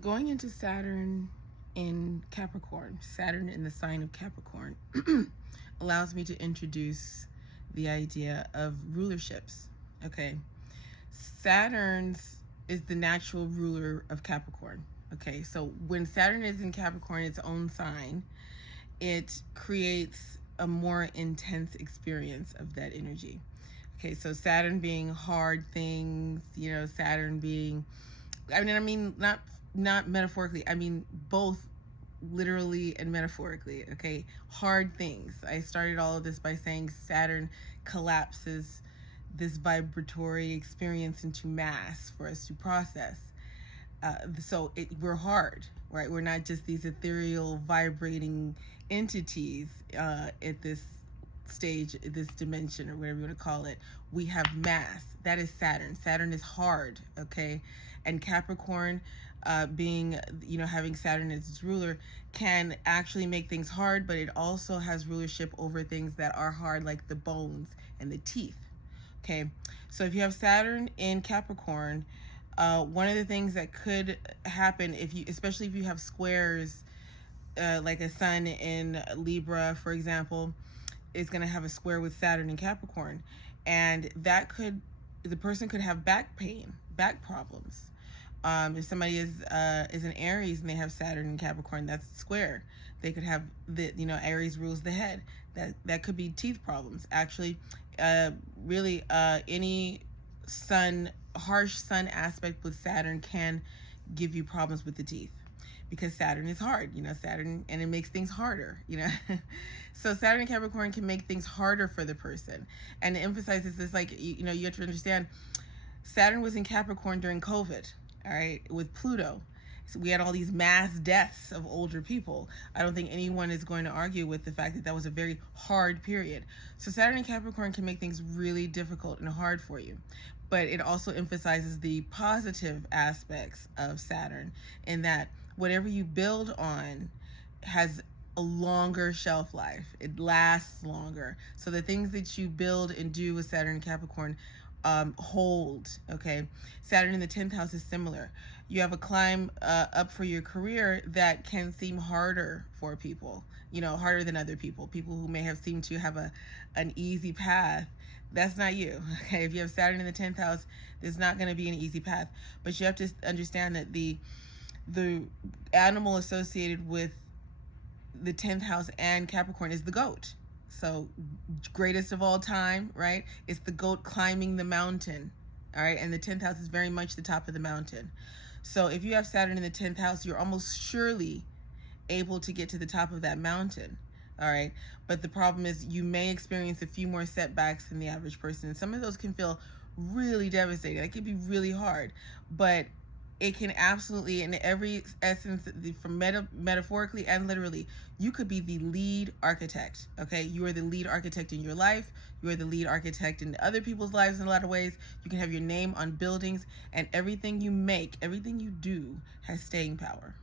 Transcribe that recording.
Going into Saturn in Capricorn, Saturn in the sign of Capricorn, allows me to introduce the idea of rulerships. Okay. Saturn's is the natural ruler of Capricorn. Okay. So when Saturn is in Capricorn, its own sign, it creates a more intense experience of that energy. Okay. So Saturn being hard things, Saturn being, not metaphorically, I mean both literally and metaphorically. Okay, hard things. I started all of this by saying Saturn collapses this vibratory experience into mass for us to process. We're hard, right? We're not just these ethereal vibrating entities at this stage, this dimension, or whatever you want to call it. We have mass. That is Saturn. Saturn is hard, okay? And Capricorn, being, having Saturn as its ruler, can actually make things hard, but it also has rulership over things that are hard, like the bones and the teeth, okay? So if you have Saturn in Capricorn, one of the things that could happen, especially if you have squares, like a sun in Libra, for example, is going to have a square with Saturn in Capricorn, and the person could have back pain, back problems. If somebody is an Aries and they have Saturn in Capricorn, that's square. They could have Aries rules the head. That could be teeth problems. Actually, really, any harsh sun aspect with Saturn can give you problems with the teeth, because Saturn is hard, Saturn, and it makes things harder, So Saturn in Capricorn can make things harder for the person. And it emphasizes this, like, you have to understand, Saturn was in Capricorn during COVID, all right, with Pluto. So we had all these mass deaths of older people. I don't think anyone is going to argue with the fact that that was a very hard period. So Saturn in Capricorn can make things really difficult and hard for you. But it also emphasizes the positive aspects of Saturn, in that whatever you build on has a longer shelf life. It lasts longer. So the things that you build and do with Saturn and Capricorn hold, okay? Saturn in the 10th house is similar. You have a climb up for your career that can seem harder for people, harder than other people who may have seemed to have an easy path. That's not you, okay? If you have Saturn in the 10th house, there's not going to be an easy path. But you have to understand that the animal associated with the 10th house and Capricorn is the goat. So greatest of all time, right? It's the goat climbing the mountain, all right? And the 10th house is very much the top of the mountain. So if you have Saturn in the 10th house, you're almost surely able to get to the top of that mountain, all right? But the problem is you may experience a few more setbacks than the average person. And some of those can feel really devastating. It can be really hard, but it can absolutely, in every essence, from metaphorically and literally, you could be the lead architect, okay? You are the lead architect in your life. You are the lead architect in other people's lives in a lot of ways. You can have your name on buildings, and everything you make, everything you do has staying power.